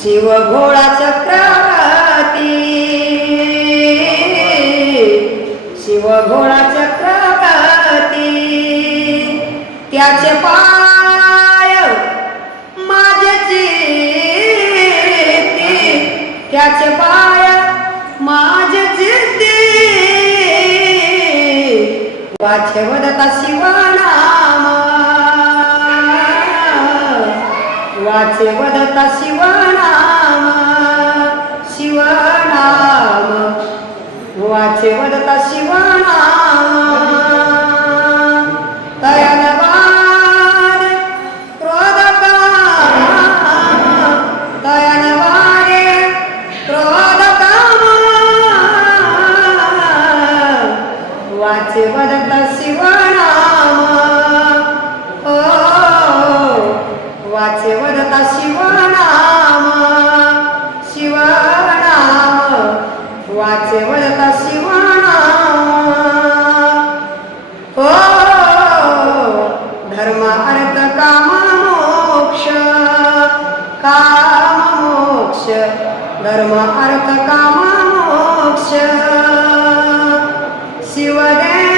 शिव घोडा चक्रवर्ती शिव घोडा चक्रवर्ती त्याचे पाय माझे त्याचे पाय माझे वाचवदता वाचे वदता शिवनाम. वाचे वदता शिवनाम। वाचे वदता शिवनाम। तयनवाद क्रोधकाम तयनवारे क्रोधकाम वाचे वदता शिवनाम। ओ वाचे वदता शिवनाम शिवनाम। वाचे वदता शिवनाम हो धर्म अर्थ काम मोक्ष. काम मोक्ष. धर्म अर्थ काम मोक्ष. शिवदेक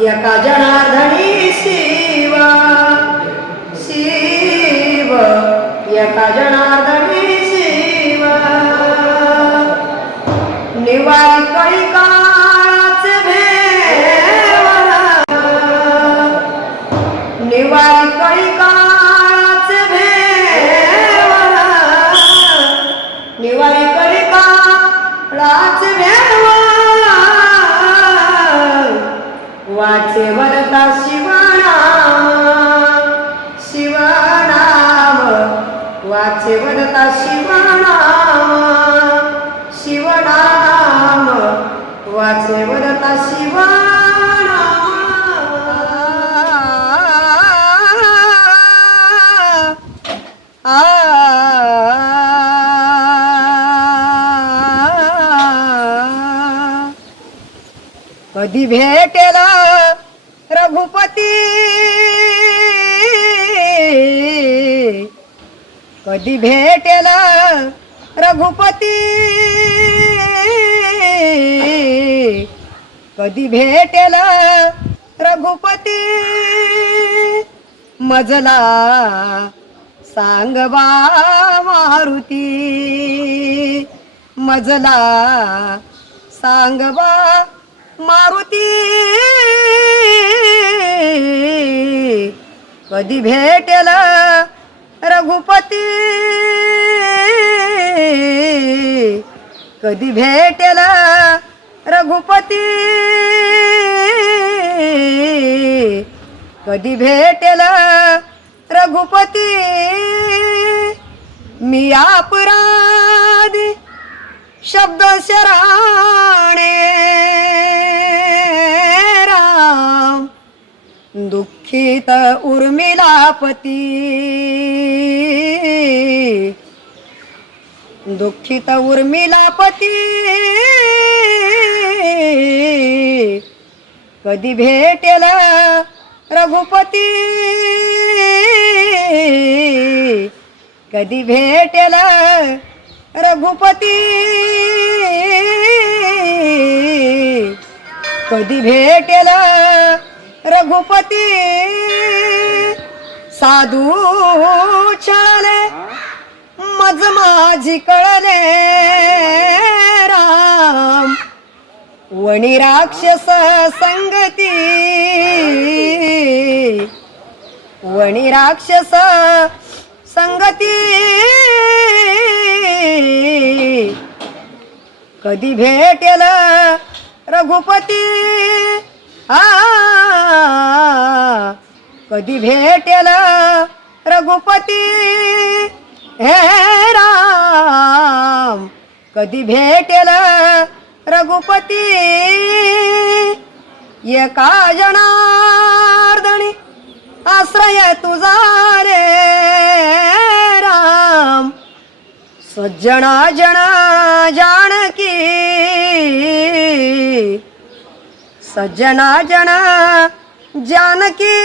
एका जनार्दनी शिव। शिव। एका जनार्दनी शिव। निवारी कळी वाचे वरता शिवनाम शिवनाम वाचे वरता शिवनाम शिवनाम वाचे वरता शिवा कधी भेटेल रघुपती? कधी भेटेल रघुपती? कधी भेटेल रघुपती? मजला सांगवा मारुती मजला सांगवा मारुती. कधी भेटेल रघुपती? कधी भेटेल रघुपती? कधी भेटेल रघुपती? मी अपराधी शब्द शरा दुःखित उर्मिलापती दुःखित उर्मिलापती कधी भेटेल रघुपती? कधी भेटेल रघुपती? कधी भेटेल रघुपती। साधू छळले मज माझी कळले राम। वणी राक्षस संगती। वणी राक्षस संगती। कधी भेटेल रघुपती? आ कधी भेटेल रघुपती? हे राम. कधी भेटेल रघुपती? एका जनार्दणी आश्रय तुझा रे राम. सज्जना जना जाण सज्जना जना जानकी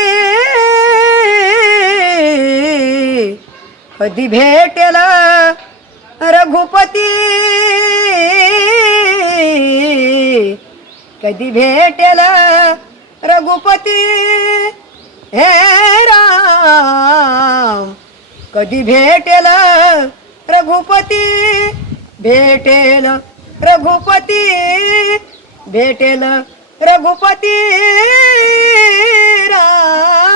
कधी भेटेल रघुपती? कधी भेटेल रघुपती? हे राम कधी भेटेल रघुपती? भेटेल रघुपती भेटेल રઘુપતિ રા